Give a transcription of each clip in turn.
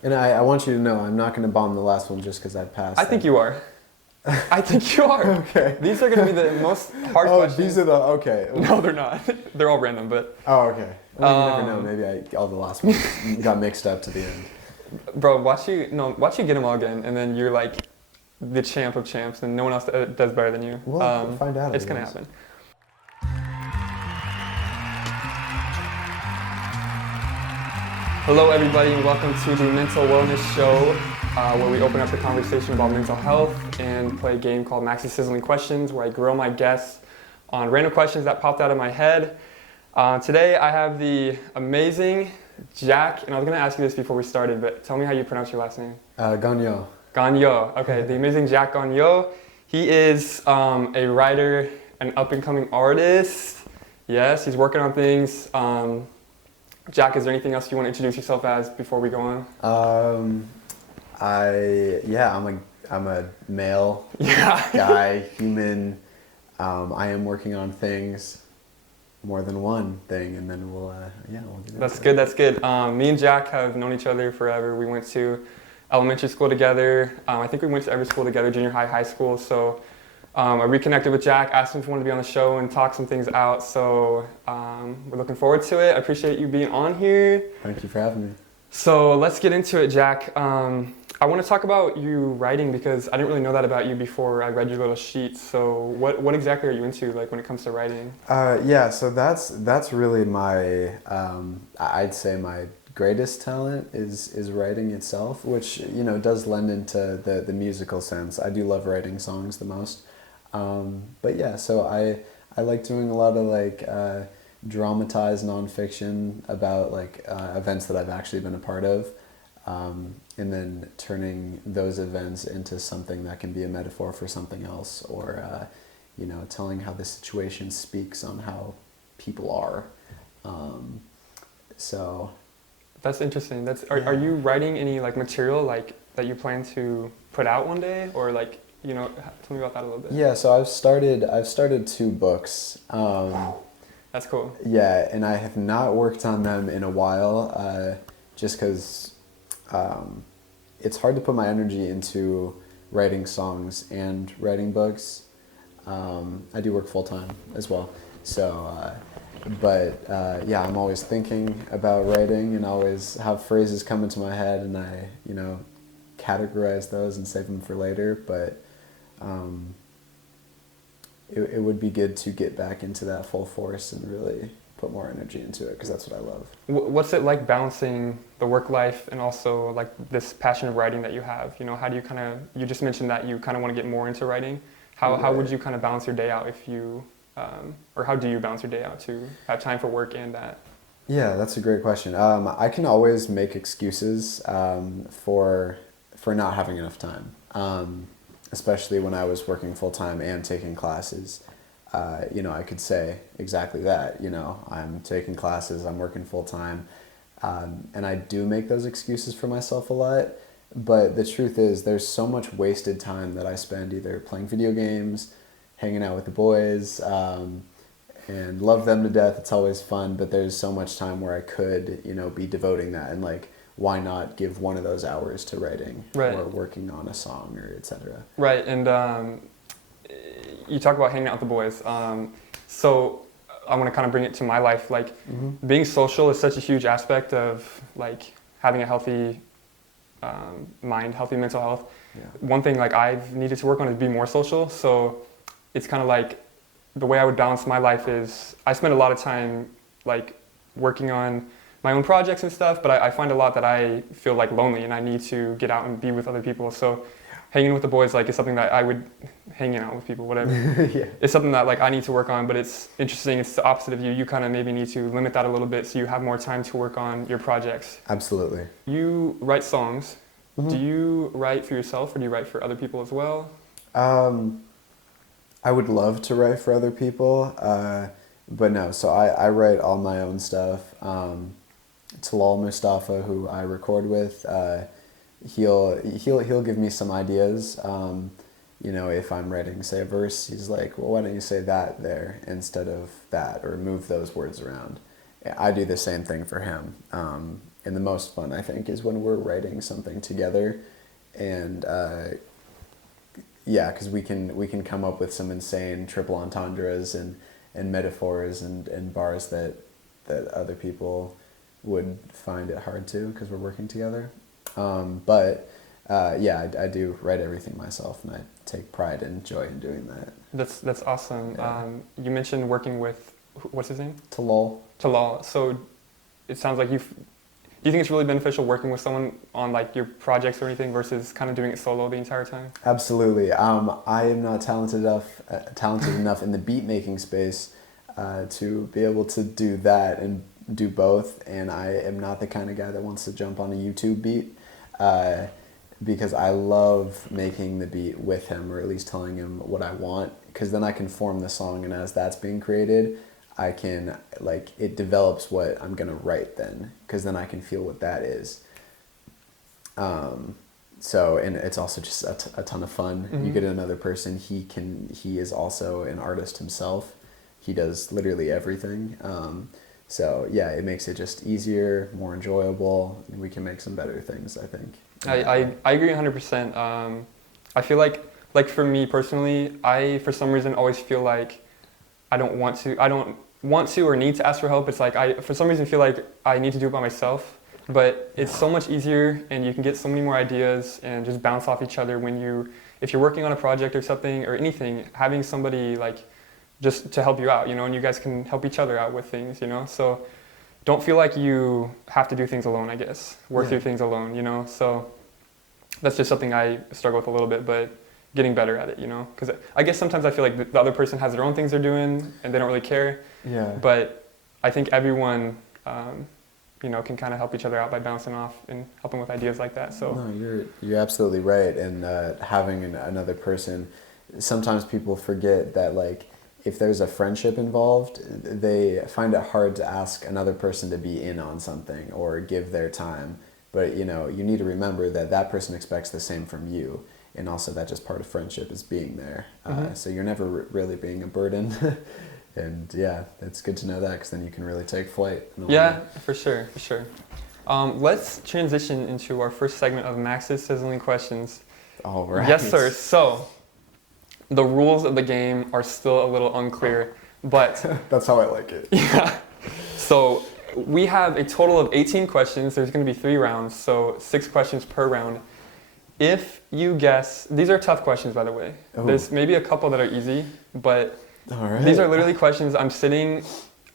And I want you to know I'm not going to bomb the last one just because I passed. I think you are. I think you are. Okay. These are going to be the most hard questions. These are the, okay. No, they're not. They're all random, but... Oh, okay. Well, you never know. Maybe all the last ones got mixed up to the end. Bro, watch you get them all again, and then you're like the champ of champs, and no one else does better than you. We'll find out. It's going to happen. Hello, everybody, and welcome to the Mental Wellness Show, where we open up the conversation about mental health and play a game called Max's Sizzling Questions, where I grill my guests on random questions that popped out of my head. Today, I have the amazing Jack, and I was going to ask you this before we started, but tell me how you pronounce your last name. Gagnon. Gagnon. Okay, the amazing Jack Gagnon. He is a writer, an up-and-coming artist. Yes, he's working on things. Jack, is there anything else you want to introduce yourself as before we go on? I'm a male guy, human. I am working on things, more than one thing, and then we'll get That's good. That's good. Me and Jack have known each other forever. We went to elementary school together. I think we went to every school together, junior high, high school. So I reconnected with Jack, asked him if he wanted to be on the show and talk some things out. So we're looking forward to it. I appreciate you being on here. Thank you for having me. So let's get into it, Jack. I want to talk about you writing because I didn't really know that about you before I read your little sheet. So what exactly are you into, like, when it comes to writing? So that's really my I'd say my greatest talent is writing itself, which does lend into the musical sense. I do love writing songs the most. So I like doing a lot of dramatized nonfiction about events that I've actually been a part of, and then turning those events into something that can be a metaphor for something else, or telling how the situation speaks on how people are. That's interesting. Are you writing any material that you plan to put out one day, or tell me about that a little bit. Yeah, so I've started 2 books. That's cool. Yeah, and I have not worked on them in a while, just because it's hard to put my energy into writing songs and writing books. I do work full time as well, so. I'm always thinking about writing and always have phrases come into my head, and I categorize those and save them for later. But it would be good to get back into that full force and really put more energy into it, because that's what I love. What's it like balancing the work life and also this passion of writing that you have? How do you you just mentioned that you kind of want to get more into writing. How would you kind of balance your day out if you, or how do you balance your day out to have time for work and that? Yeah, that's a great question. I can always make excuses for not having enough time. Especially when I was working full-time and taking classes, I could say exactly that. I'm taking classes, I'm working full-time, and I do make those excuses for myself a lot. But the truth is, there's so much wasted time that I spend either playing video games, hanging out with the boys, and love them to death. It's always fun, but there's so much time where I could, be devoting that, and why not give one of those hours to writing, right, or working on a song, or etc. Right, and you talk about hanging out with the boys. So I want to kind of bring it to my life. Being social is such a huge aspect of having a healthy mind, healthy mental health. Yeah. One thing I've needed to work on is be more social. So it's kind of the way I would balance my life is I spend a lot of time working on my own projects and stuff, but I find a lot that I feel lonely, and I need to get out and be with other people. So hanging with the boys is something that I would, hanging out with people, whatever. Yeah. It's something that I need to work on, but it's interesting. It's the opposite of you. You kind of maybe need to limit that a little bit so you have more time to work on your projects. Absolutely. You write songs. Mm-hmm. Do you write for yourself, or do you write for other people as well? I would love to write for other people, but no. So I write all my own stuff. Talal Mustafa, who I record with, he'll give me some ideas. If I'm writing, say, a verse, he's like, well, why don't you say that there instead of that, or move those words around. I do the same thing for him. and the most fun, I think, is when we're writing something together, and yeah, because we can come up with some insane triple entendres and metaphors and bars that other people would find it hard to, because we're working together. But yeah, I do write everything myself, and I take pride and joy in doing that. That's awesome. Yeah. You mentioned working with, what's his name? Talal. Talal. So it sounds like do you think it's really beneficial working with someone on like your projects or anything versus kind of doing it solo the entire time? Absolutely. I am not talented enough in the beat making space to be able to do that and do both. And I am not the kind of guy that wants to jump on a YouTube beat because I love making the beat with him, or at least telling him what I want, because then I can form the song, and as that's being created, I can, like, it develops what I'm gonna write then, because then I can feel what that is. So, and it's also just a ton of fun. Mm-hmm. You get another person, he is also an artist himself. He does literally everything. So yeah, it makes it just easier, more enjoyable, and we can make some better things, I think. I agree 100%. I feel like for me personally, I for some reason always feel like I don't want to or need to ask for help. It's like I for some reason feel like I need to do it by myself, but it's so much easier, and you can get so many more ideas and just bounce off each other if you're working on a project or something or anything, having somebody like just to help you out, and you guys can help each other out with things, so don't feel like you have to do things alone, I guess. Work through things alone, so that's just something I struggle with a little bit, but getting better at it, because I guess sometimes I feel like the other person has their own things they're doing and they don't really care. Yeah. But I think everyone, can kind of help each other out by bouncing off and helping with ideas like that. So no, you're absolutely right. And having another person, sometimes people forget that, like, if there's a friendship involved, they find it hard to ask another person to be in on something or give their time. But you need to remember that person expects the same from you. And also that just part of friendship is being there. Mm-hmm. So you're never really being a burden. And yeah, it's good to know that, because then you can really take flight. Yeah, for sure. Let's transition into our first segment of Max's Sizzling Questions. All right. Yes, sir. So the rules of the game are still a little unclear, but that's how I like it. Yeah. So we have a total of 18 questions. There's going to be 3 rounds, so 6 questions per round. If you guess, these are tough questions, by the way. Oh. There's maybe a couple that are easy, but all right. These are literally questions I'm sitting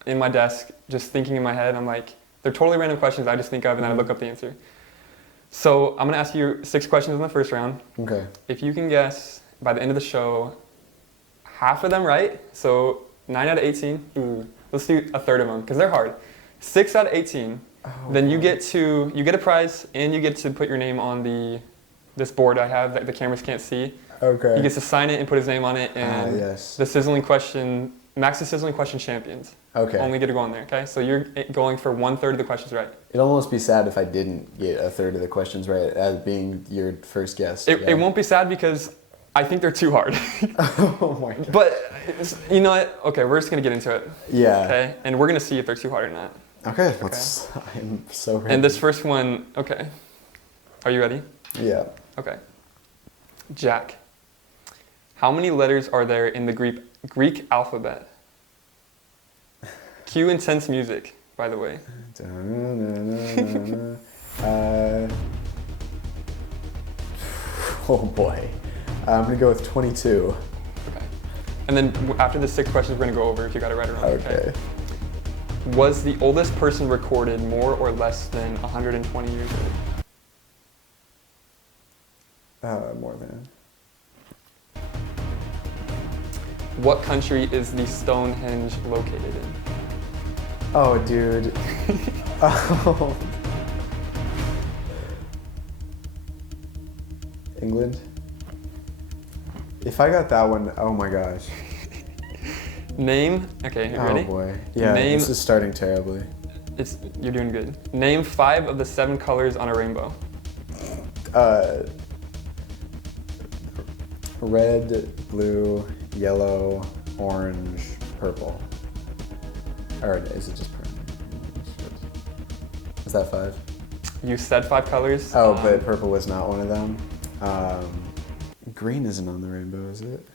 in my desk just thinking in my head. I'm like, they're totally random questions I just think of, and then I look up the answer. So I'm going to ask you 6 questions in the first round. Okay. If you can guess by the end of the show half of them right, so 9 out of 18, let's do a third of them because they're hard. 6 out of 18, then you get a prize, and you get to put your name on this board I have that the cameras can't see. Okay. He gets to sign it and put his name on it, and yes. the Sizzling Question, Max's Sizzling Question champions. Okay. Only get to go on there, okay? So you're going for 1/3 of the questions right. It'd almost be sad if I didn't get a third of the questions right as being your first guess. It won't be sad because I think they're too hard. Oh my God. But you know what? Okay, we're just going to get into it. Yeah. Okay? And we're going to see if they're too hard or not. Okay. I'm so ready. And this first one, okay. Are you ready? Yeah. Okay. Jack, how many letters are there in the Greek alphabet? Cue intense music, by the way. Oh boy. I'm going to go with 22. Okay. And then after the 6 questions, we're going to go over if you got it right or wrong. Okay. Was the oldest person recorded more or less than 120 years old? More than. What country is the Stonehenge located in? Oh, dude. Oh. England? If I got that one, oh my gosh. Name, okay, you ready? Oh boy. Yeah, this is starting terribly. You're doing good. Name 5 of the 7 colors on a rainbow. Red, blue, yellow, orange, purple. Or is it just purple? Is that 5? You said 5 colors. Oh, but purple was not one of them. Green isn't on the rainbow, is it?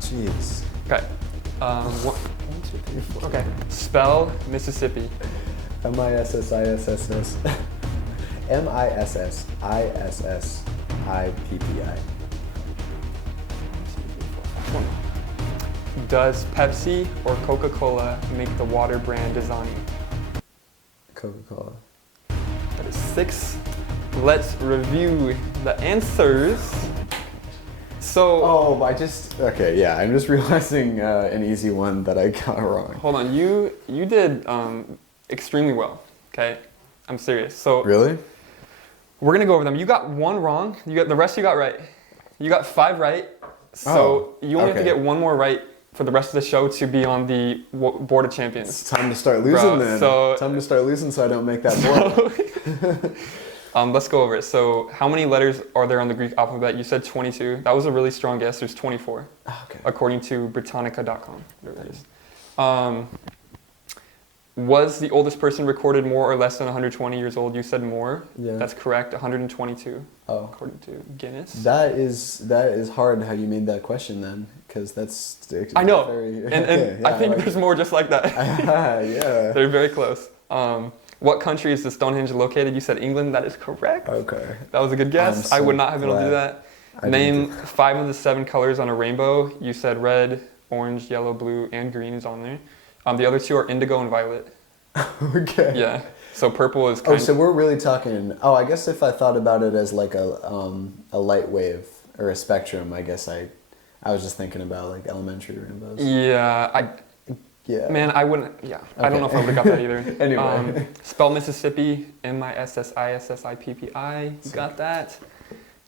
Jeez. Okay. 1, 2, 3, 4. Okay. Spell Mississippi. MISSISSS. MISSISSIPPI. Does Pepsi or Coca-Cola make the water brand Dasani? Coca-Cola. That is 6. Let's review the answers. So. Oh, okay, yeah, I'm just realizing an easy one that I got wrong. Hold on, you did extremely well. Okay, I'm serious. So. Really? We're gonna go over them. You got 1 wrong. The rest you got right. You got 5 right. So you only have to get 1 more right for the rest of the show to be on the board of champions. It's time to start losing then. Time to start losing so I don't make that board. Let's go over it. So how many letters are there on the Greek alphabet? You said 22. That was a really strong guess. There's 24. Okay. According to Britannica.com. Whatever that is. Was the oldest person recorded more or less than 120 years old? You said more. Yeah. That's correct. 122. Oh. According to Guinness. That is hard how you made that question then, because that's. I know. Okay, I think there's more just like that. Yeah. They're very close. What country is the Stonehenge located? You said England. That is correct. Okay. That was a good guess. I would not have been able to do that. Name 5 of the 7 colors on a rainbow. You said red, orange, yellow, blue, and green is on there. The other 2 are indigo and violet. Okay. Yeah. So purple is so we're really talking. Oh, I guess if I thought about it as like a light wave or a spectrum, I guess I was just thinking about like elementary rainbows. Yeah. Man, I wouldn't. Yeah. Okay. I don't know if I would have got that either. Anyway. Spell Mississippi. MISSISSIPPI. You got that.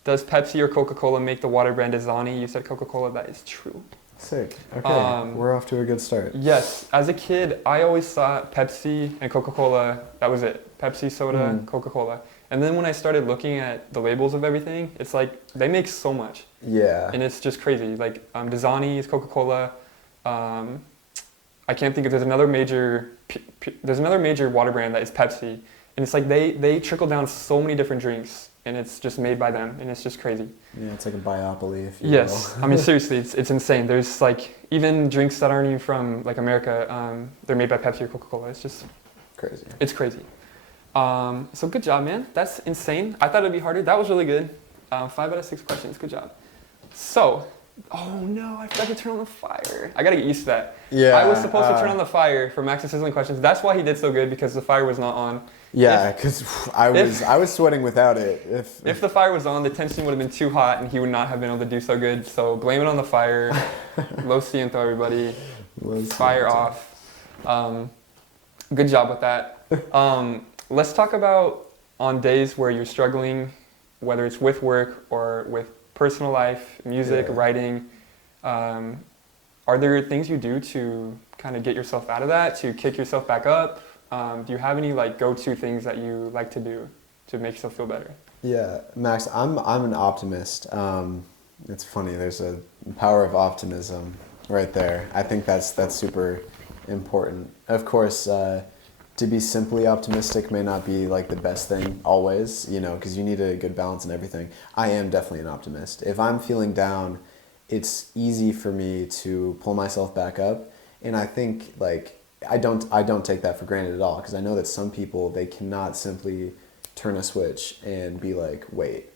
Does Pepsi or Coca-Cola make the water brand Dasani? You said Coca-Cola. That is true. Sick. Okay, we're off to a good start. Yes. As a kid, I always thought Pepsi and Coca-Cola, that was it. Pepsi, soda, Coca-Cola. And then when I started looking at the labels of everything, it's like, they make so much. Yeah. And it's just crazy. Like, Dasani is Coca-Cola. I can't think of, there's another major water brand that is Pepsi. And it's like, they trickle down so many different drinks. And it's just made by them, and it's just crazy. Yeah, it's like a biopoly, if you will. I mean, seriously, it's insane. There's like, even drinks that aren't even from like America, they're made by Pepsi or Coca-Cola. It's just crazy. It's crazy. So good job, man. That's insane. I thought it'd be harder. That was really good. 5 out of 6 questions. Good job. So, oh no, I forgot to turn on the fire. I gotta get used to that. Yeah. I was supposed to turn on the fire for Max's Sizzling questions. That's why he did so good, because the fire was not on. Yeah, because I was sweating without it. If the fire was on, the tension would have been too hot, and he would not have been able to do so good. So blame it on the fire. Lo siento, everybody. Fire off. Good job with that. Let's talk about on days where you're struggling, whether it's with work or with personal life, music, writing. Are there things you do to kind of get yourself out of that, to kick yourself back up? Do you have any like go-to things that you like to do to make yourself feel better? Yeah, Max, I'm an optimist. It's funny. There's a power of optimism right there. I think that's super important. Of course, to be simply optimistic may not be like the best thing always, because you need a good balance in everything. I am definitely an optimist. If I'm feeling down, it's easy for me to pull myself back up, and I think like. I don't take that for granted at all, because I know that some people, they cannot simply turn a switch and be like, wait,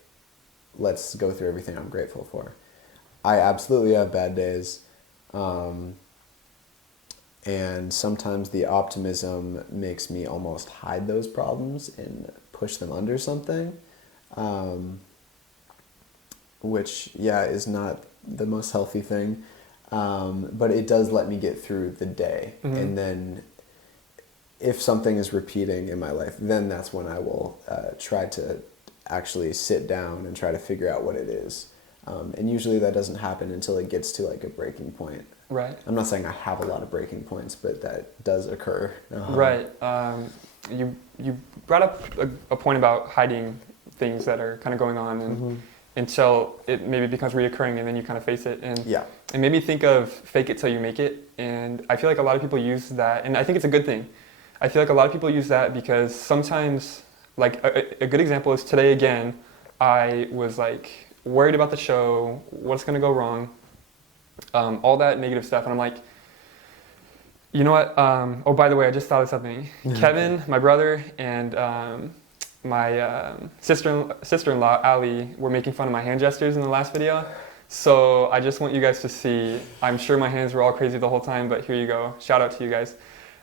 let's go through everything I'm grateful for. I absolutely have bad days, and sometimes the optimism makes me almost hide those problems and push them under something, which is not the most healthy thing. But it does let me get through the day. Mm-hmm. And then if something is repeating in my life, then that's when I will try to actually sit down and try to figure out what it is. And usually that doesn't happen until it gets to like a breaking point. Right. I'm not saying I have a lot of breaking points, but that does occur. Right. You brought up a point about hiding things that are kind of going on, and until it maybe becomes reoccurring, and then you kind of face it. And it made me think of fake it till you make it. And I feel like a lot of people use that, and I think it's a good thing. I feel like a lot of people use that because sometimes like a good example is today again, I was like worried about the show, what's gonna go wrong, all that negative stuff, and I'm like, you know what? Oh, by the way, I just thought of something. Kevin, my brother, and my sister-in-law, Ali, were making fun of my hand gestures in the last video. So I just want you guys to see. I'm sure my hands were all crazy the whole time, but here you go. Shout out to you guys.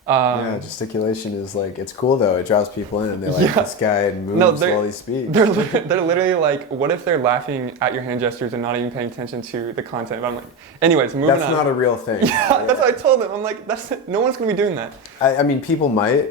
Yeah, gesticulation is like, it's cool though. It draws people in and they're like, this guy moves while he speaks. They're literally like, what if they're laughing at your hand gestures and not even paying attention to the content? But I'm like, anyways, moving on. That's not a real thing. Yeah, that's what I told them. I'm like, no one's going to be doing that. I mean, people might.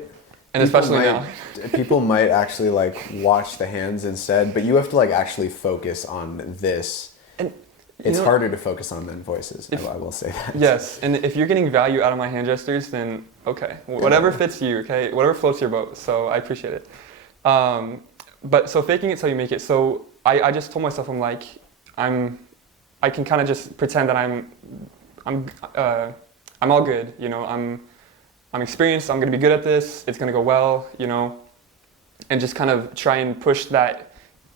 And especially now. People might actually like watch the hands instead, but you have to like actually focus on this. And it's harder to focus on than voices, I will say that. Yes, and if you're getting value out of my hand gestures, then okay, whatever fits you, okay, whatever floats your boat. So I appreciate it. But so faking it till you make it. So I just told myself, I'm like, I can kind of just pretend that I'm all good. You know, I'm experienced. I'm gonna be good at this. It's gonna go well. You know, and just kind of try and push that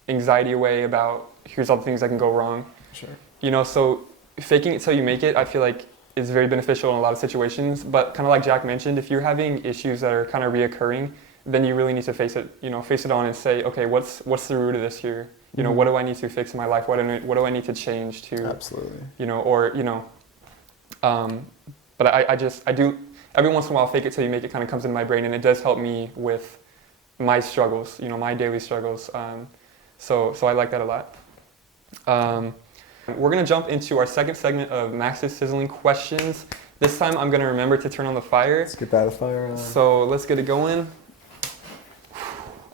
anxiety away about here's all the things that can go wrong. Sure. You know, so faking it till you make it, I feel like is very beneficial in a lot of situations. But kind of like Jack mentioned, if you're having issues that are kind of reoccurring, then you really need to face it. You know, face it on and say, okay, what's the root of this here? You know, what do I need to fix in my life? What do I need to change to? Absolutely. You know, or you know, but I do every once in a while, fake it till you make it kind of comes into my brain, and it does help me with my struggles. You know, my daily struggles. So I like that a lot. We're going to jump into our second segment of Max's Sizzling Questions. This time I'm going to remember to turn on the fire. Let's get that fire on. So let's get it going.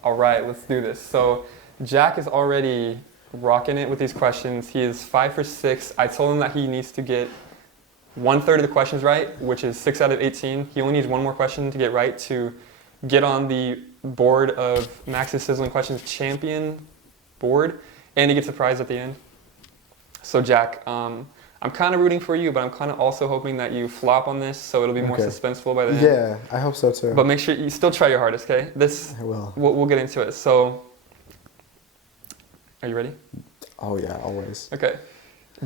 All right, let's do this. So Jack is already rocking it with these questions. He is 5 for 6. I told him that he needs to get 1/3 of the questions right, which is 6 out of 18. He only needs one more question to get right to get on the board of Max's Sizzling Questions champion board, and he gets a prize at the end. So Jack, I'm kind of rooting for you, but I'm kind of also hoping that you flop on this, so it'll be more suspenseful by the end. Yeah, I hope so too. But make sure you still try your hardest, okay? I will. We'll get into it. So, are you ready? Oh yeah, always. Okay.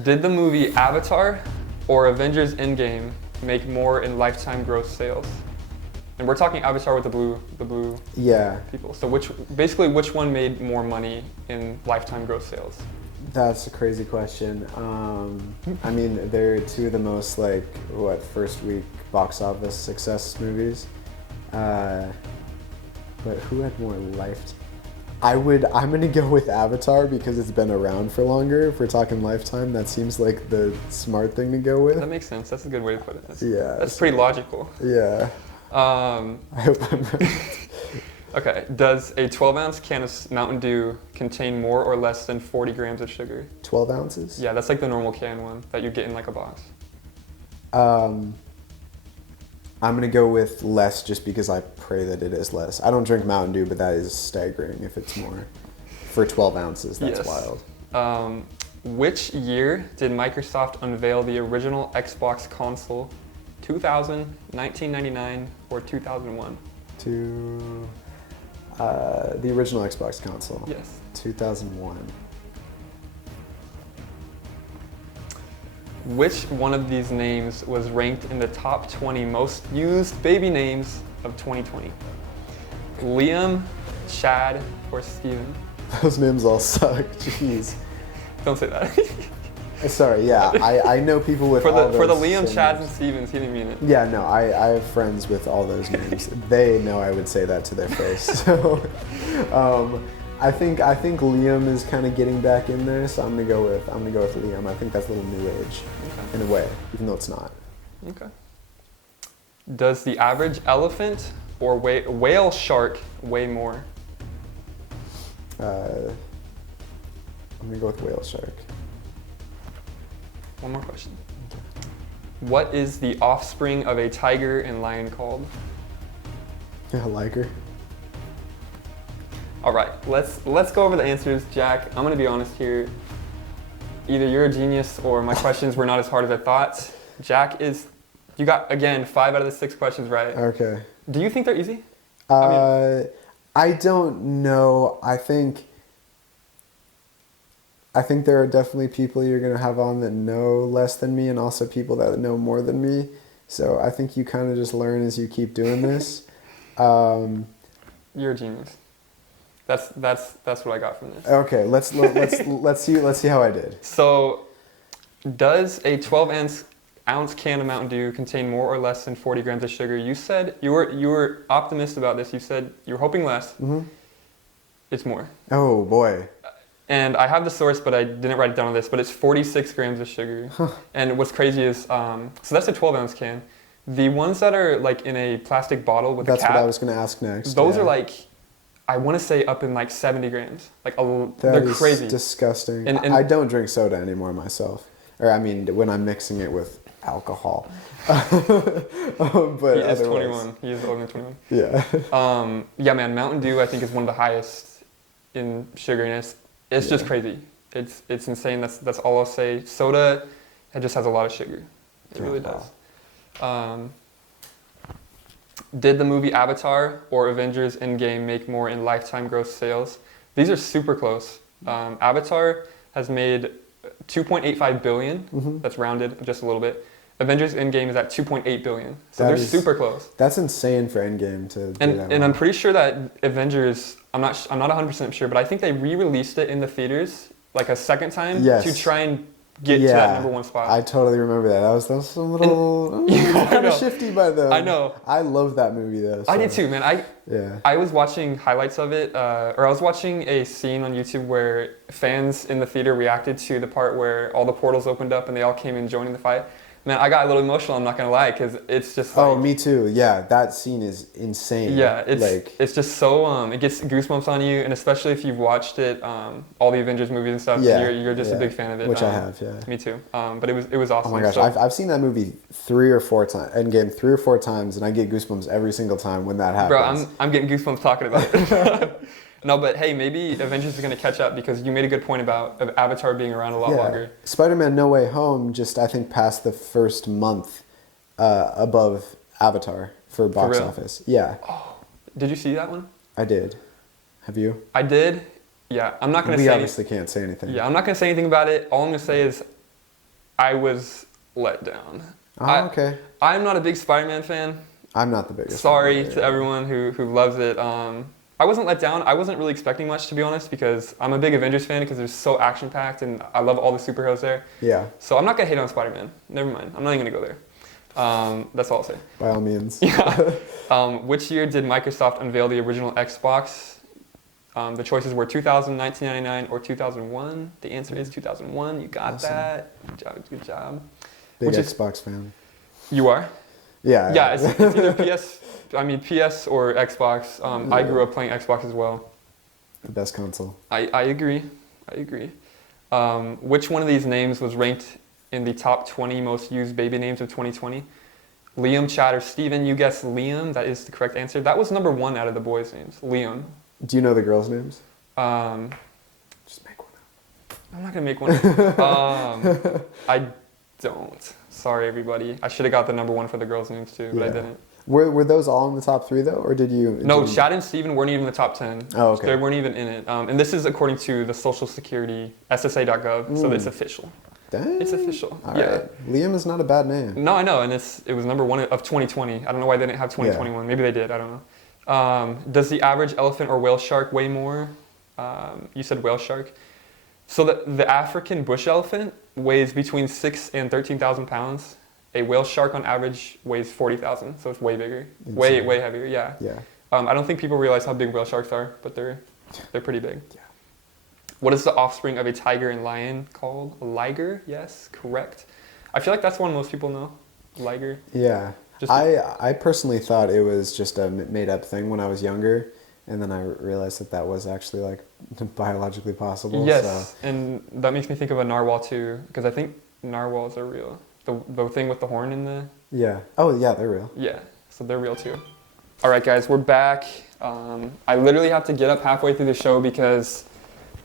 Did the movie Avatar or Avengers Endgame make more in lifetime gross sales? And we're talking Avatar with the blue people. So which one made more money in lifetime gross sales? That's a crazy question. I mean, they're two of the most first week box office success movies. But who had more I'm gonna go with Avatar because it's been around for longer. If we're talking lifetime, that seems like the smart thing to go with. That makes sense. That's a good way to put it. That's so, pretty logical. Yeah. I hope I'm right. Okay, does a 12-ounce can of Mountain Dew contain more or less than 40 grams of sugar? 12 ounces? Yeah, that's like the normal can one that you get in like a box. I'm going to go with less just because I pray that it is less. I don't drink Mountain Dew, but that is staggering if it's more. For 12 ounces, that's wild. Which year did Microsoft unveil the original Xbox console? 2000, 1999, or 2001? The original Xbox console. Yes. 2001. Which one of these names was ranked in the top 20 most used baby names of 2020? Liam, Chad, or Steven? Those names all suck. Jeez. Don't say that. Sorry, yeah. I know people with for the those Liam, Chads, and names. Stevens, he didn't mean it. Yeah, no, I have friends with all those names. They know I would say that to their face. So, I think Liam is kind of getting back in there. So I'm gonna go with Liam. I think that's a little new age, in a way, even though it's not. Okay. Does the average elephant or whale shark weigh more? I'm gonna go with whale shark. One more question. What is the offspring of a tiger and lion called? Yeah, liger. All right, let's go over the answers, Jack. I'm gonna be honest here. Either you're a genius or my questions were not as hard as I thought. Jack you got, again, 5 out of the 6 questions right. Okay. Do you think they're easy? I don't know. I think there are definitely people you're going to have on that know less than me and also people that know more than me. So I think you kind of just learn as you keep doing this. You're a genius. That's what I got from this. Okay, let's see how I did. So, does a 12-ounce can of Mountain Dew contain more or less than 40 grams of sugar? You said you were optimist about this. You said you were hoping less. Mm-hmm. It's more. Oh boy. And I have the source, but I didn't write it down on this. But it's 46 grams of sugar. Huh. And what's crazy is, so that's a 12-ounce can. The ones that are like in a plastic bottle with a cap. That's what I was going to ask next. Those are like, I want to say up in like 70 grams. Like they're crazy. That is disgusting. And I don't drink soda anymore myself. Or I mean, when I'm mixing it with alcohol. But he is 21. He is only 21. Yeah. Yeah, man. Mountain Dew, I think, is one of the highest in sugariness. It's just crazy. It's insane. That's all I'll say. Soda, it just has a lot of sugar. It really does. Did the movie Avatar or Avengers Endgame make more in lifetime gross sales? These are super close. Avatar has made 2.85 billion. Mm-hmm. That's rounded just a little bit. Avengers Endgame is at 2.8 billion. So they're super close. That's insane for Endgame to do that. And I'm pretty sure that Avengers, I'm not 100% sure, but I think they re-released it in the theaters like a second time to try and get to that number one spot. I totally remember that. That was a little kind of shifty by them. I know. I love that movie though. So. I did too, man. I was watching highlights of it, or I was watching a scene on YouTube where fans in the theater reacted to the part where all the portals opened up and they all came in joining the fight. Man, I got a little emotional, I'm not going to lie, because it's just like... Oh, me too. Yeah, that scene is insane. Yeah, it's just so... it gets goosebumps on you, and especially if you've watched it, all the Avengers movies and stuff, you're just a big fan of it. Which I have, yeah. Me too. But it was awesome. Oh my gosh, I've seen that movie 3 or 4 times, Endgame 3 or 4 times, and I get goosebumps every single time when that happens. Bro, I'm getting goosebumps talking about it. No, but hey, maybe Avengers is going to catch up because you made a good point about Avatar being around a lot longer. Spider-Man No Way Home just, I think, passed the first month above Avatar for box office. Yeah. Oh, did you see that one? I did. Have you? I did. Yeah, I'm not going to say... We obviously can't say anything. Yeah, I'm not going to say anything about it. All I'm going to say is I was let down. Oh, okay. I'm not a big Spider-Man fan. I'm not the biggest. Sorry to everyone who loves it. I wasn't let down. I wasn't really expecting much, to be honest, because I'm a big Avengers fan because they're so action-packed and I love all the superheroes there. Yeah. So I'm not going to hate on Spider-Man. Never mind. I'm not even going to go there. That's all I'll say. By all means. Yeah. Which year did Microsoft unveil the original Xbox? The choices were 2000, 1999, or 2001. The answer is 2001. You got that. Good job. Big Xbox fan. You are? Yeah. Yeah, it's either PS or Xbox. I grew up playing Xbox as well. The best console. I agree. Which one of these names was ranked in the top 20 most used baby names of 2020? Liam, Chad, or Steven? You guessed Liam. That is the correct answer. That was number 1 out of the boys' names. Liam. Do you know the girls' names? Just make one up. I'm not going to make one up. I don't. Sorry, everybody. I should have got the number 1 for the girls' names too, but I didn't. Were those all in the top 3 though, or did you? No, Chad and Steven weren't even in the top 10. Oh, okay. They weren't even in it. And this is according to the Social Security SSA.gov, so it's official. Dang. It's official. All right. Liam is not a bad name. No, I know, and it was number 1 of 2020. I don't know why they didn't have 2021. Maybe they did. I don't know. Does the average elephant or whale shark weigh more? You said whale shark. So the African bush elephant weighs between 6,000 and 13,000 pounds. A whale shark on average weighs 40,000, so it's way bigger, way heavier. Yeah. Yeah. I don't think people realize how big whale sharks are, but they're pretty big. Yeah. What is the offspring of a tiger and lion called? A liger? Yes, correct. I feel like that's one most people know. Liger. Yeah. I personally thought it was just a made-up thing when I was younger, and then I realized that was actually like biologically possible. Yes, and that makes me think of a narwhal too, because I think narwhals are real. The thing with the horn in the... Yeah. Oh, yeah, they're real. Yeah, so they're real too. All right, guys, we're back. I literally have to get up halfway through the show because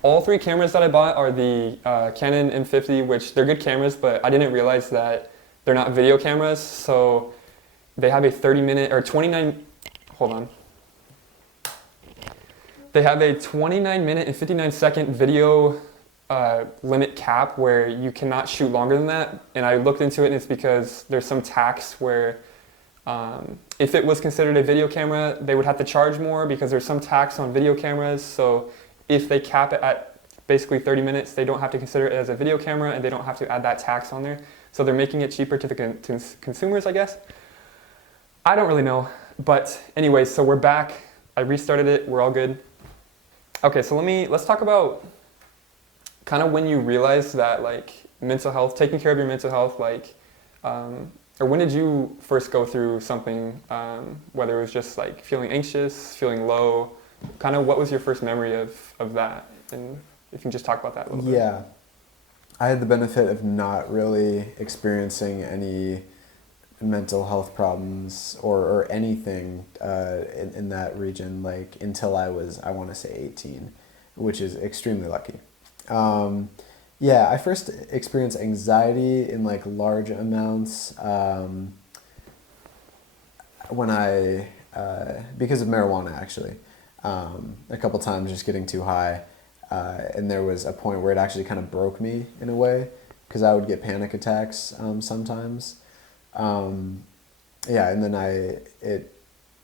all 3 cameras that I bought are the Canon M50, which they're good cameras, but I didn't realize that they're not video cameras, so they have a 30-minute or 29... Hold on. They have a 29-minute and 59-second video limit cap where you cannot shoot longer than that. And I looked into it, and it's because there's some tax where if it was considered a video camera, they would have to charge more because there's some tax on video cameras. So if they cap it at basically 30 minutes, they don't have to consider it as a video camera, and they don't have to add that tax on there. So they're making it cheaper to the consumers, I guess. I don't really know. But anyways, so we're back. I restarted it. We're all good. Okay, so let's talk about kind of when you realized that, like, mental health, taking care of your mental health, like, or when did you first go through something, whether it was just like feeling anxious, feeling low, kind of what was your first memory of that? And if you can just talk about that a little bit. Yeah. I had the benefit of not really experiencing any mental health problems or anything in that region, like, until I was, I want to say 18, which is extremely lucky. Yeah, I first experienced anxiety in, like, large amounts when I, because of marijuana, actually. A couple times just getting too high. And there was a point where it actually kind of broke me in a way, because I would get panic attacks sometimes. Yeah, and then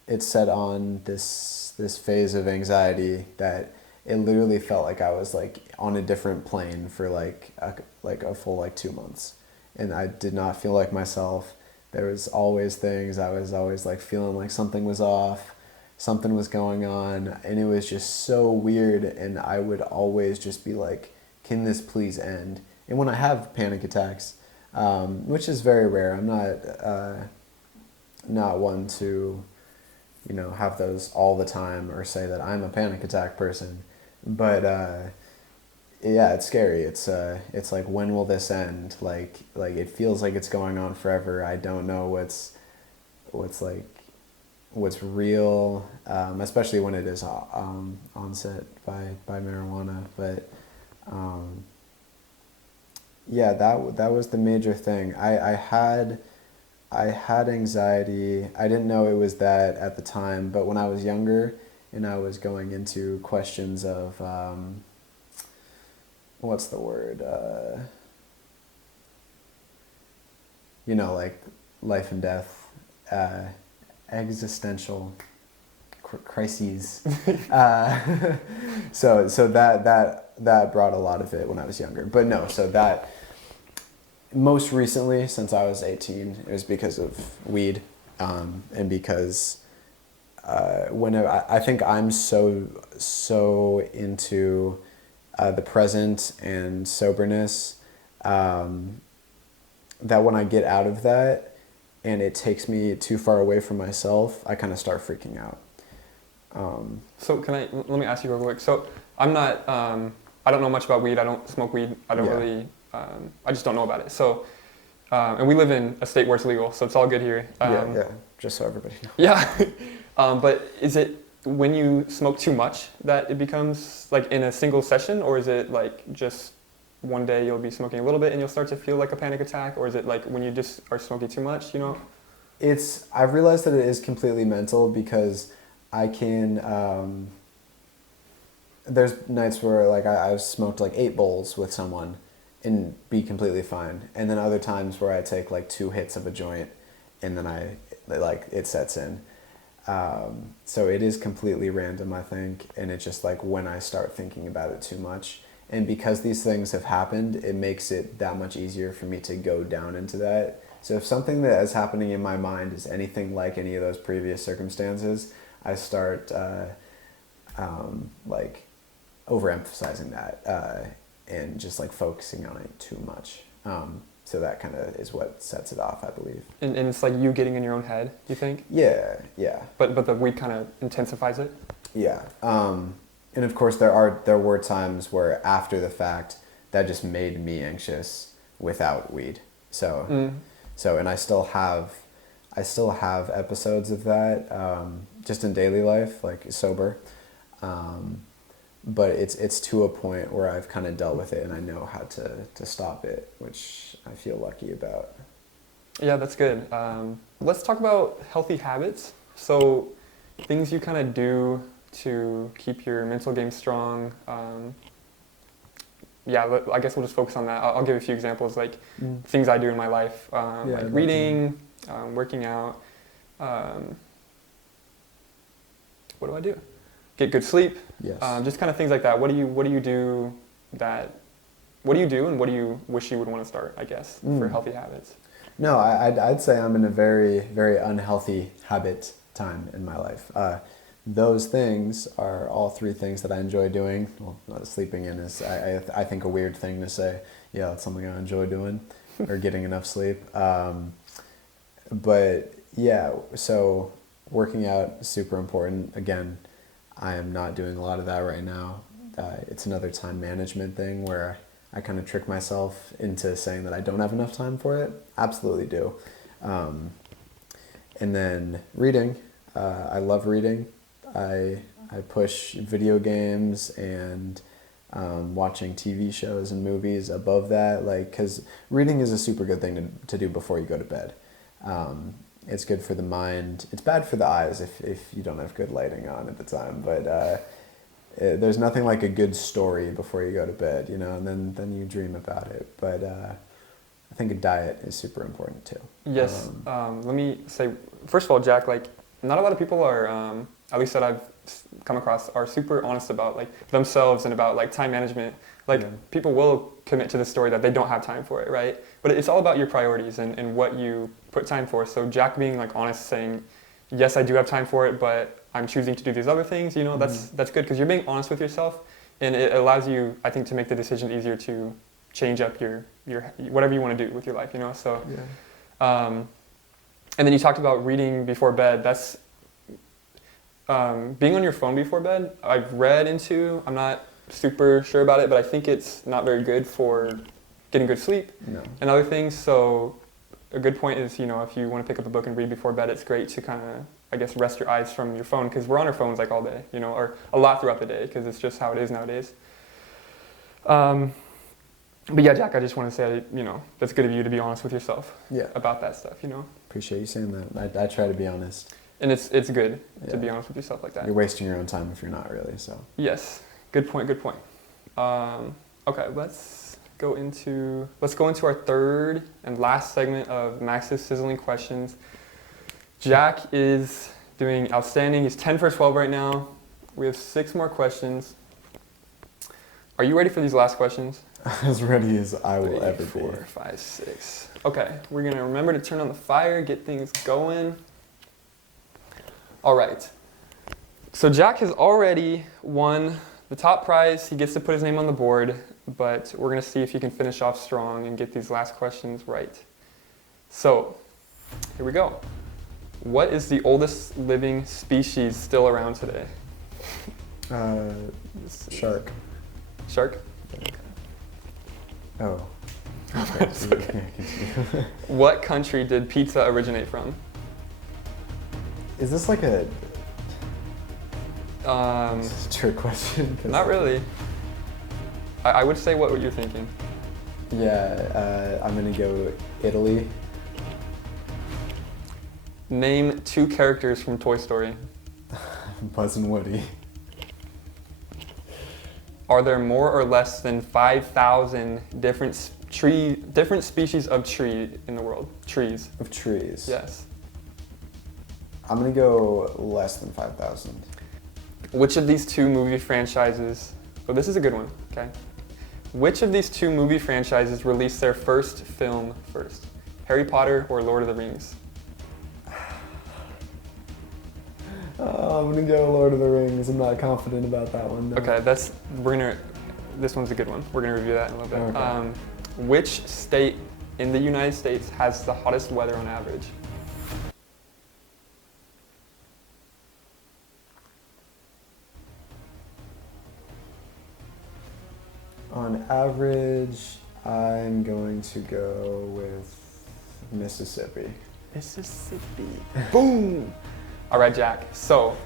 it set on this phase of anxiety that it literally felt like I was, like, on a different plane for like a full, like, 2 months, and I did not feel like myself. There was always things, I was always, like, feeling like something was off, something was going on, and it was just so weird, and I would always just be like, can this please end? And when I have panic attacks, which is very rare, I'm not one to, have those all the time or say that I'm a panic attack person, but yeah, it's scary. It's like, when will this end? Like it feels like it's going on forever. I don't know what's real, especially when it is onset by marijuana. But yeah, that was the major thing. I had anxiety. I didn't know it was that at the time, but when I was younger and I was going into questions of what's the word? Like life and death, existential crises. So that brought a lot of it when I was younger. But no, so that most recently, since I was 18, it was because of weed, and because whenever I think I'm so into the present and soberness, that when I get out of that and it takes me too far away from myself, I kind of start freaking out. So let me ask you real quick. So I'm not, I don't know much about weed. I don't smoke weed. I don't really, I just don't know about it. So, and we live in a state where it's legal, so it's all good here. Yeah, just so everybody knows. Yeah. But is it when you smoke too much that it becomes like in a single session, or is it like just one day you'll be smoking a little bit and you'll start to feel like a panic attack, or is it like when you just are smoking too much, I've realized that it is completely mental, because I can, there's nights where like I've smoked like 8 bowls with someone and be completely fine. And then other times where I take like 2 hits of a joint and then it sets in. So it is completely random, I think. And it's just like when I start thinking about it too much. And because these things have happened, it makes it that much easier for me to go down into that. So if something that is happening in my mind is anything like any of those previous circumstances, I start like overemphasizing that and just like focusing on it too much. So that kind of is what sets it off, I believe. And it's like you getting in your own head, you think? Yeah. But the weed kind of intensifies it? Yeah. And of course there were times where after the fact that just made me anxious without weed. So and I still have episodes of that, just in daily life, like sober. But it's to a point where I've kind of dealt with it and I know how to stop it, which I feel lucky about. Yeah, that's good. Let's talk about healthy habits. So things you kind of do to keep your mental game strong? I guess we'll just focus on that. I'll give a few examples, like things I do in my life, like reading, working out. What do I do? Get good sleep. Yes. Just kind of things like that. What do you do and what do you wish you would want to start, I guess, for healthy habits? No, I'd say I'm in a very, very unhealthy habit time in my life. Those things are all three things that I enjoy doing. Well, sleeping in is, I think, a weird thing to say. Yeah, it's something I enjoy doing, or getting enough sleep. But yeah, so working out is super important. Again, I am not doing a lot of that right now. It's another time management thing where I kind of trick myself into saying that I don't have enough time for it. Absolutely do. And then reading. I love reading. I push video games and watching TV shows and movies above that, like, because reading is a super good thing to do before you go to bed. It's good for the mind. It's bad for the eyes if you don't have good lighting on at the time, but there's nothing like a good story before you go to bed, and then you dream about it. But I think a diet is super important too. Yes. Let me say, first of all, Jack, like, not a lot of people are, at least that I've come across, are super honest about like themselves and about like time management. Like people will commit to the story that they don't have time for it, right? But it's all about your priorities and what you put time for. So Jack being like honest, saying, yes, I do have time for it, but I'm choosing to do these other things, that's good because you're being honest with yourself, and it allows you, I think, to make the decision easier to change up your whatever you want to do with your life, So, and then you talked about reading before bed. That's being on your phone before bed. I've read into. I'm not super sure about it, but I think it's not very good for getting good sleep and other things. So, a good point is, if you want to pick up a book and read before bed, it's great to kind of, I guess, rest your eyes from your phone, because we're on our phones like all day, or a lot throughout the day, because it's just how it is nowadays. But yeah, Jack, I just want to say, that's good of you to be honest with yourself about that stuff, Appreciate you saying that. I try to be honest. And it's good to be honest with yourself like that. You're wasting your own time if you're not really, so. Yes, good point. Okay, let's go into our third and last segment of Max's Sizzling Questions. Jack is doing outstanding. He's 10 for 12 right now. We have 6 more questions. Are you ready for these last questions? As ready as I will 3, ever 4, be. 5, 6. Okay, we're going to remember to turn on the fire, get things going. All right. So Jack has already won the top prize. He gets to put his name on the board, but we're going to see if he can finish off strong and get these last questions right. So, here we go. What is the oldest living species still around today? Shark. Shark? Oh. It's okay. What country did pizza originate from? Is this like a trick question? Not really. I would say what you're thinking. Yeah, I'm gonna go Italy. Name 2 characters from Toy Story. Buzz and Woody. Are there more or less than 5,000 different species of tree in the world? Trees. Of trees? Yes. I'm gonna go less than 5,000. Which of these 2 movie franchises... Oh, this is a good one, okay. Which of these 2 movie franchises released their first film first? Harry Potter or Lord of the Rings? Oh, I'm gonna go Lord of the Rings. I'm not confident about that one. No. Okay, this one's a good one. We're gonna review that in a little bit. Okay. Which state in the United States has the hottest weather on average? On average, I'm going to go with Mississippi. Mississippi. Boom! All right, Jack. So,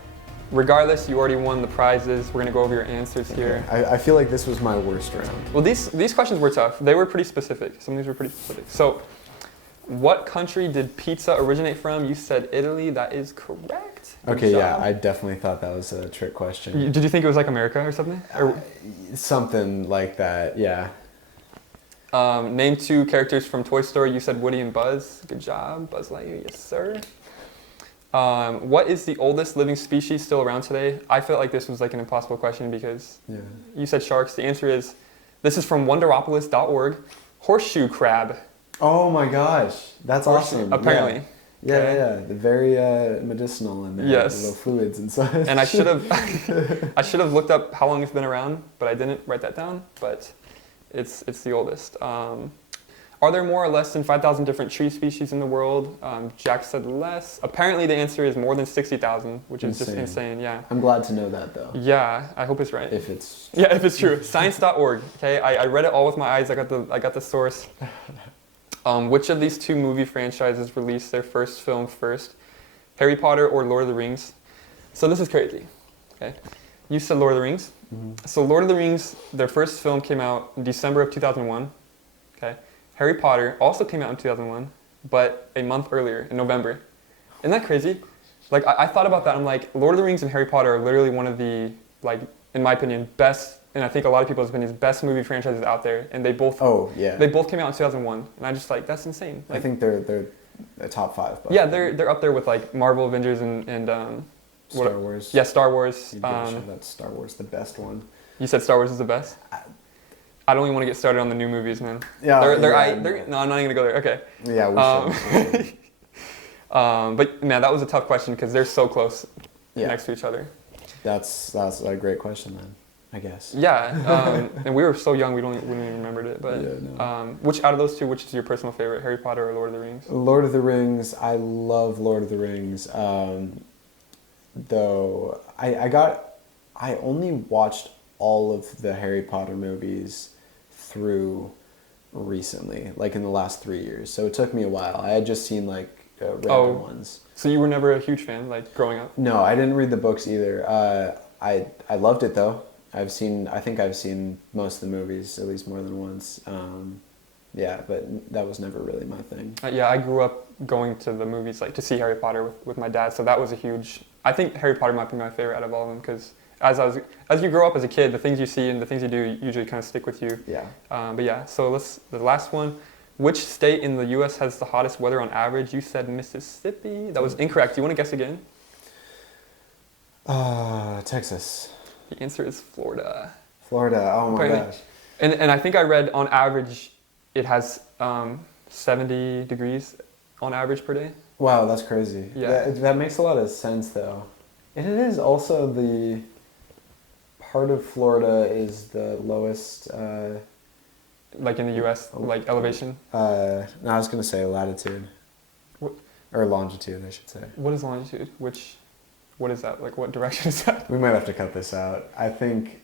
regardless, you already won the prizes. We're gonna go over your answers here. I feel like this was my worst round. Well, these questions were tough. They were pretty specific. Some of these were pretty specific. So, What country did pizza originate from? You said Italy. That is correct. Good Okay, yeah, job. I definitely thought that was a trick question. Did you think it was like America or something? Or, Something like that, yeah. name 2 characters from Toy Story. You said Woody and Buzz. Good job. Buzz Lightyear, yes sir. What is the oldest living species still around today? I felt like this was like an impossible question because you said sharks. The answer is, this is from wonderopolis.org, horseshoe crab. Oh my gosh, that's awesome. Apparently. Yeah, Okay. yeah, they're very medicinal and Yes. little fluids and such. And I should have looked up how long it's been around, but I didn't write that down. But it's the oldest. Are there more or less than 5,000 different tree species in the world? Jack said less. Apparently the answer is more than 60,000, which is just insane. Yeah. I'm glad to know that though. Yeah, I hope it's right. If it's true. Science.org. Okay, I read it all with my eyes. I got the source. Which of these 2 movie franchises released their first film first? Harry Potter or Lord of the Rings? So this is crazy. Okay, you said Lord of the Rings. Mm-hmm. So Lord of the Rings, their first film came out in December of 2001. Okay, Harry Potter also came out in 2001, but a month earlier in November. Isn't that crazy? Like I thought about that. I'm like, Lord of the Rings and Harry Potter are literally one of the, like, in my opinion, best. And I think a lot of people's opinions, best movie franchises out there, and they both they both came out in 2001, and I just like, that's insane. Like, I think they're the top 5. Yeah, they're up there with like Marvel, Avengers, and Star Wars. Yeah, Star Wars. That's Star Wars, the best one. You said Star Wars is the best. I don't even want to get started on the new movies, man. Yeah, no, I'm not even gonna go there. Okay. Yeah, we should. But man, that was a tough question because they're so close next to each other. That's a great question then, I guess. Yeah, and we were so young, we wouldn't even remembered it. But which out of those 2, which is your personal favorite, Harry Potter or Lord of the Rings? Lord of the Rings. I love Lord of the Rings. Though I only watched all of the Harry Potter movies through recently, like in the last 3 years. So it took me a while. I had just seen like random ones. So you were never a huge fan, like growing up? No, I didn't read the books either. I loved it though. I think I've seen most of the movies at least more than once. Yeah, but that was never really my thing. Yeah, I grew up going to the movies like to see Harry Potter with my dad, so that was a huge. I think Harry Potter might be my favorite out of all of them because as you grow up as a kid, the things you see and the things you do usually kind of stick with you. Yeah. But yeah, so the last one. Which state in the U.S. has the hottest weather on average? You said Mississippi. That was incorrect. Do you want to guess again? Texas. The answer is Florida. Florida. Oh my gosh. And I think I read on average it has 70 degrees on average per day. Wow, that's crazy. Yeah. That makes a lot of sense though. And it is also the part of Florida is the lowest like in the U.S., like elevation? No, I was going to say latitude. What? Or longitude, I should say. What is longitude? What is that? Like, what direction is that? We might have to cut this out. I think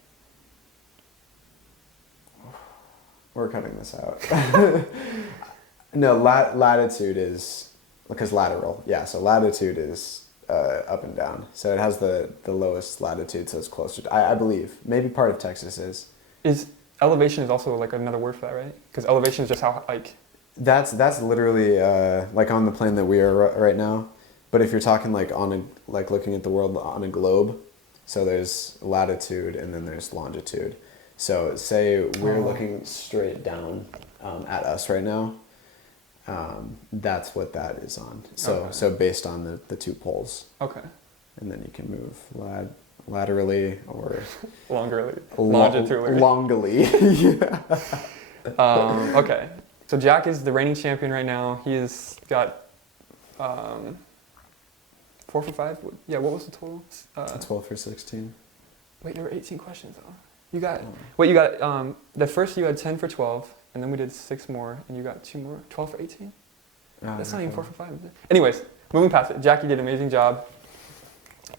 we're cutting this out. No, latitude is, because lateral. Yeah, so latitude is up and down. So it has the lowest latitude, so it's closer to, I believe. Maybe part of Texas is. Elevation is also like another word for that, right? Because elevation is just how like. That's literally like on the plane that we are right now. But if you're talking like looking at the world on a globe, so there's latitude and then there's longitude. So say we're looking straight down at us right now. That's what that is on. So based on the 2 poles. Okay. And then you can move laterally or longitudinally. Longally. Yeah. Okay. So Jack is the reigning champion right now. He has got 4 for 5. Yeah, what was the total? 12 for 16. Wait, there were 18 questions though. You got you got the first you had 10 for 12, and then we did 6 more, and you got 2 more. 12 for 18. That's not even 4 for 5. Is it? Anyways, moving past it. Jackie did an amazing job.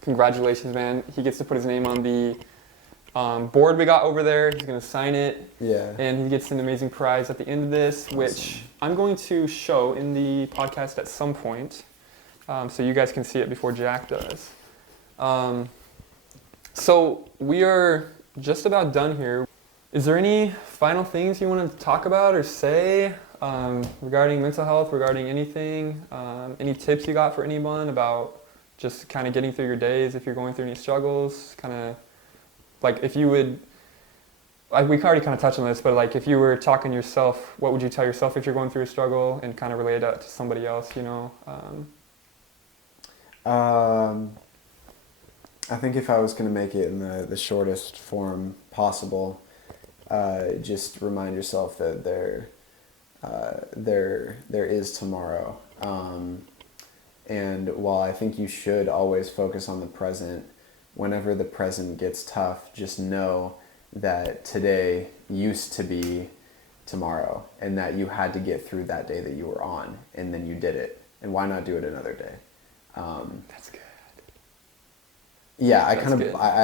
Congratulations, man. He gets to put his name on the board we got over there. He's going to sign it. Yeah. And he gets an amazing prize at the end of this, awesome. Which I'm going to show in the podcast at some point. So you guys can see it before Jack does. So we are just about done here. Is there any final things you want to talk about or say? regarding mental health, regarding anything. Any tips you got for anyone about just kind of getting through your days if you're going through any struggles? Kind of like if you would, like we already kind of touched on this, but like if you were talking to yourself, what would you tell yourself if you're going through a struggle and kind of relate that to somebody else, you know? I think if I was going to make it in the shortest form possible, just remind yourself that there is tomorrow. And while I think you should always focus on the present, whenever the present gets tough, just know that today used to be tomorrow, and that you had to get through that day that you were on, and then you did it. And why not do it another day? That's good. Yeah, I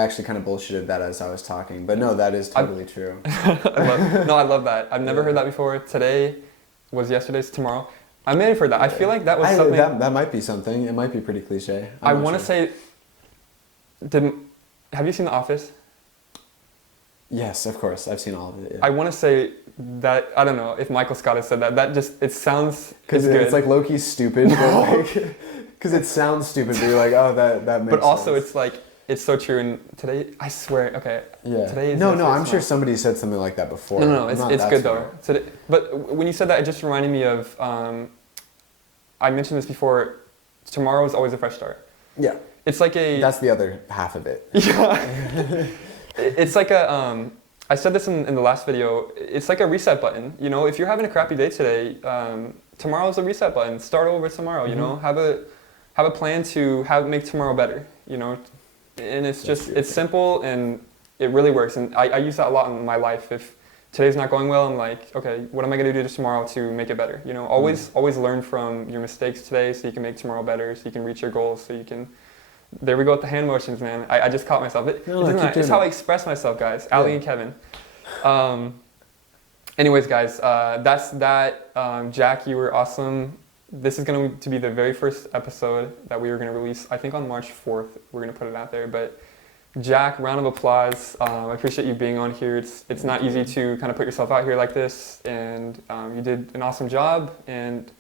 actually kind of bullshitted that as I was talking, but no, that is totally true. I love that. I've never heard that before. Today was yesterday's tomorrow. I may have heard that. I feel like that was something. That might be something. It might be pretty cliche. I want to say. Have you seen The Office? Yes, of course. I've seen all of it. Yeah. I want to say that, I don't know if Michael Scott has said that. That just, it sounds, because it's like low-key stupid, but like, because it sounds stupid, but you're like, oh, that makes sense. But also it's like, it's so true. And today, I swear, okay. Yeah. Today is no, I'm sure somebody said something like that before. No, it's good though. Today, but when you said that, it just reminded me of, I mentioned this before, tomorrow is always a fresh start. Yeah. It's like that's the other half of it. Yeah. It's like I said this in the last video, it's like a reset button. You know, if you're having a crappy day today, tomorrow's a reset button. Start over tomorrow, you know, have a plan to make tomorrow better, you know. And it's just, it's simple and it really works. And I use that a lot in my life. If today's not going well, I'm like, okay, what am I going to do tomorrow to make it better? You know, always learn from your mistakes today so you can make tomorrow better, so you can reach your goals, so you can. There we go with the hand motions, man. I just caught myself. It's how I express myself, guys. Yeah. Ali and Kevin. Anyways, guys, that's that. Jack, you were awesome. This is going to be the very first episode that we were going to release, I think on March 4th. We're going to put it out there. But Jack, round of applause. I appreciate you being on here. It's not easy to kind of put yourself out here like this. And you did an awesome job. And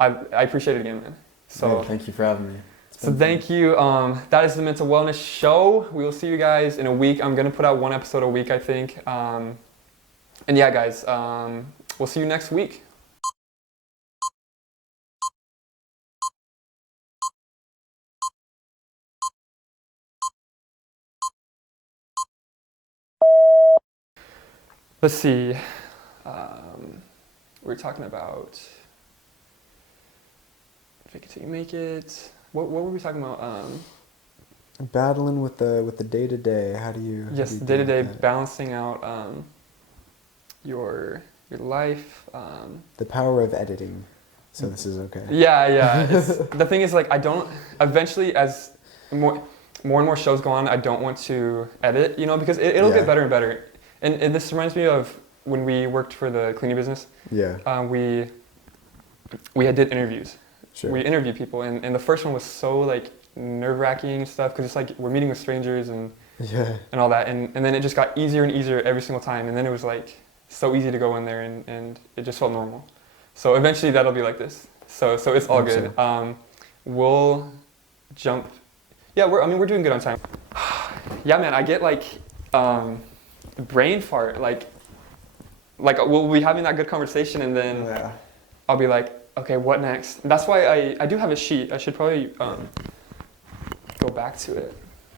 I appreciate it again, man. So thank you for having me. So thank you. That is the Mental Wellness Show. We will see you guys in a week. I'm going to put out one episode a week, I think. And yeah, guys, we'll see you next week. Let's see. We're talking about fake it till you make it. What were we talking about? Battling with the day-to-day. How do you? Yes, day-to-day, balancing out your life. The power of editing. So this is okay. Yeah. The thing is, like, I don't. Eventually, as more and more shows go on, I don't want to edit. You know, because it'll get better and better. And this reminds me of when we worked for the cleaning business. Yeah. We did interviews. Sure. We interviewed people, and the first one was so like nerve-wracking stuff because it's like we're meeting with strangers and all that, and then it just got easier and easier every single time, and then it was like so easy to go in there and it just felt normal. So eventually that'll be like this. So it's all good. So. We'll jump. Yeah, we're doing good on time. Yeah, man, I get like brain fart. Like we'll be having that good conversation, and then I'll be like, okay, what next? That's why I do have a sheet. I should probably go back to it.